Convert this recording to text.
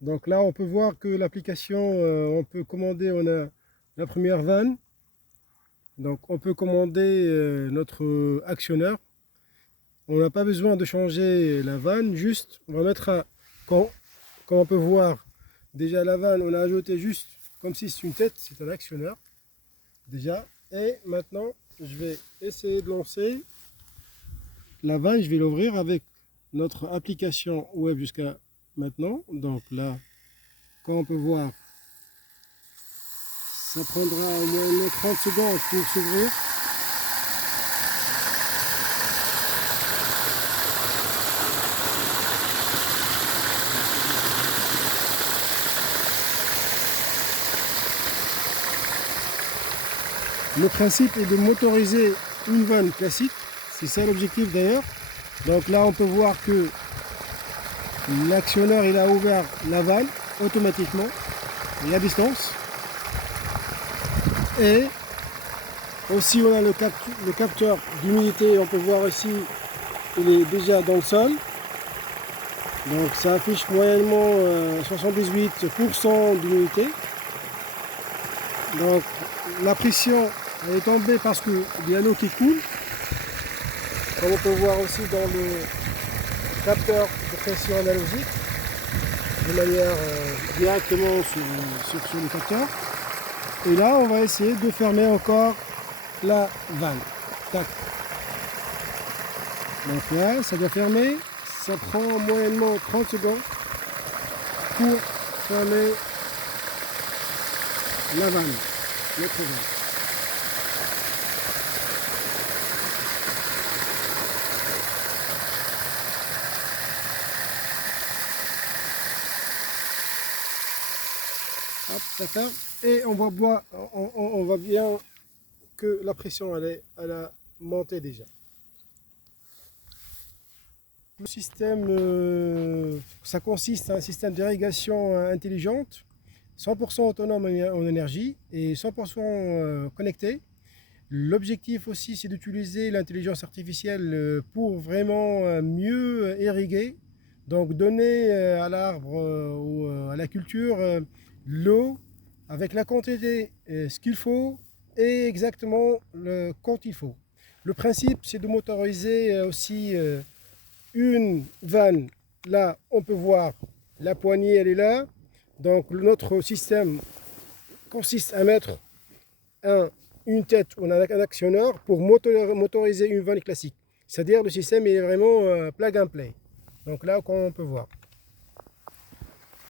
Donc là, on peut voir que l'application, on peut commander, on a la première vanne. Donc on peut commander notre actionneur. On n'a pas besoin de changer la vanne, juste on va mettre comme on peut voir, déjà la vanne, on a ajouté juste comme si c'est une tête, c'est un actionneur déjà. Et maintenant, je vais essayer de lancer la vanne, je vais l'ouvrir avec notre application web jusqu'à maintenant. Donc là, comme on peut voir, ça prendra au moins 30 secondes pour s'ouvrir. Le principe est de motoriser une vanne classique, c'est ça l'objectif d'ailleurs. Donc là on peut voir que l'actionneur il a ouvert la vanne automatiquement et à distance. Et aussi on a le capteur d'humidité, on peut voir ici il est déjà dans le sol. Donc ça affiche moyennement 78% d'humidité. Donc la pression elle est tombée parce qu'il y a l'eau qui coule. Comme on peut voir aussi dans le capteur de pression analogique, de manière directement sur le capteur. Et là, on va essayer de fermer encore la vanne. Tac. Donc là, ça doit fermer. Ça prend moyennement 30 secondes pour fermer la vanne, notre vanne. Hop, ça ferme. Et on voit bien que la pression elle a monté déjà. Le système, ça consiste à un système d'irrigation intelligente, 100% autonome en énergie et 100% connecté. L'objectif aussi, c'est d'utiliser l'intelligence artificielle pour vraiment mieux irriguer, donc donner à l'arbre ou à la culture l'eau avec la quantité, ce qu'il faut et exactement quand il faut. Le principe, c'est de motoriser aussi une vanne. Là, on peut voir la poignée, elle est là. Donc notre système consiste à mettre une tête ou un actionneur pour motoriser une vanne classique. C'est-à-dire le système est vraiment plug and play. Donc là, comme on peut voir.